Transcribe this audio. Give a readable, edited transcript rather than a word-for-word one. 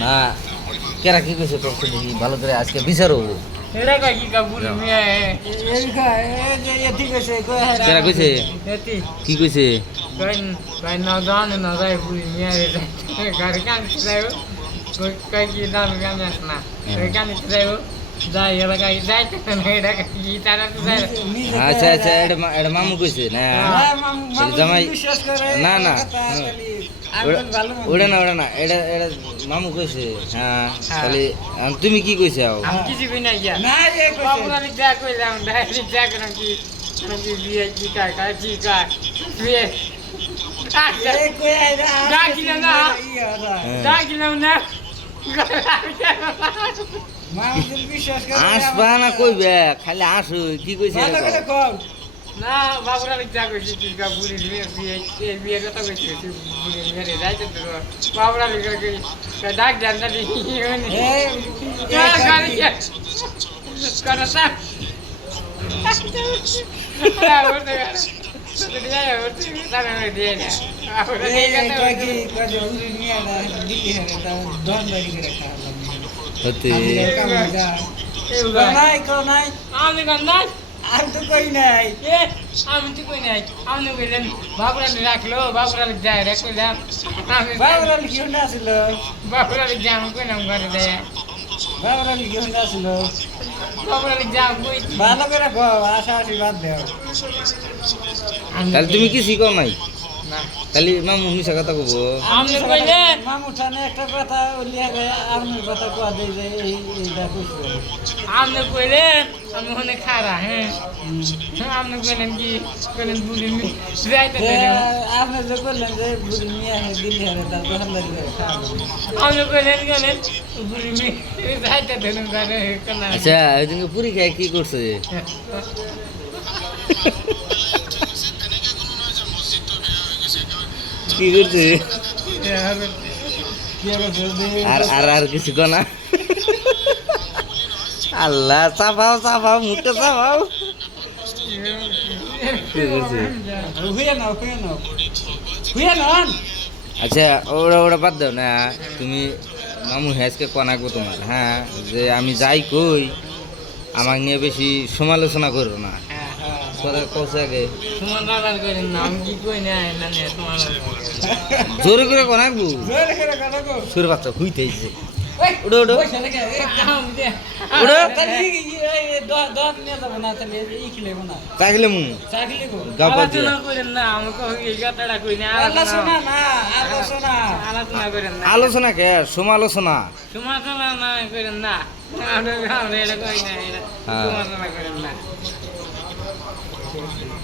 না কেরা কি কইছে তোর দেখি ভালো করে আজকে বিচার হবো এটা কই কি কাবুল মিয়া এই কই এই ঠিক আছে কই কেরা কইছে এতি কি কইছে কই কই না জানে না যাই বুড়ি মিয়া রে গাড়ি কান যাইও কই কই কি দাম গান না কই কান যাইও যাই এবার কই যাইতে না এটা কি তারা তো যাই আচ্ছা আচ্ছা এটা মামু কইছে না জামাই না না ওটা না এটা মামু কইছে হ্যাঁ তাহলে তুমি কি কইছে আমি কিছু কই না ইয়া না রে বাবুরা লি যা কইলাম ডাইরেক্ট যা করাম কি আমি বিয়ে কি কাই বিয়ে ডাকিলাম না আসবা না কইবে খালি আসো কি কইছে না বাবুরা যা কইছে কি বুড়ি বিয়ে বিয়ে কথা কইছে বুড়ি মেরে যাইতে তো বাবুরা ডাক দেন না দি করতা হতে আমি তো কই নাই আমি তো কই নাই আমি কইলাম বাবুরা রাখলো বাবুরা যায় রে কইলাম আমি বাবুরা কি হন্ডা ছিল বাবুরা যাম কইলাম ঘরে দেয় বাবুরা কি হন্ডা ছিল বাবুরা যাম কই ভালো করে গো আশা আশীর্বাদ দাও তাহলে তুমি কি শিখো নাই না তাহলে মামু মিশা কথা কব আপনি কইলেন মামু থানে একটা কথা উলিয়া গয়া আপনি কথা কয়া দেই যে এইটা কইছো আপনি কইলেন আমি ওখানে খারা হ্যাঁ আপনি কইলেন কি কইলেন বুড়ি মি যাইতে দেন আপনি যে কইলেন যে বুড়ি মিয়া হে দিলি হে তার দোকানদারি করে খাওয়া আপনি কইলেন বুড়ি মি যাইতে দেন গানে কেন আচ্ছা ওই দিন পুরি খাই কি করছে কি করছে আর কিছু না আল্লাহ চাপাও মুখটা চাপাও কি করছে আচ্ছা ওরা বাদ দাও না তুমি মামু হ্যাজকে কনাকবো তোমার হ্যাঁ যে আমি যাই কই আমাকে নিয়ে বেশি সমালোচনা করো না কথা কৌছে আগে জোরে করে কনাকবো সুর বাচ্চা হুইতেছে উড়ো উড়ো উড়ো চাকলে মু আলোচনা কে সমালোচনা করেন না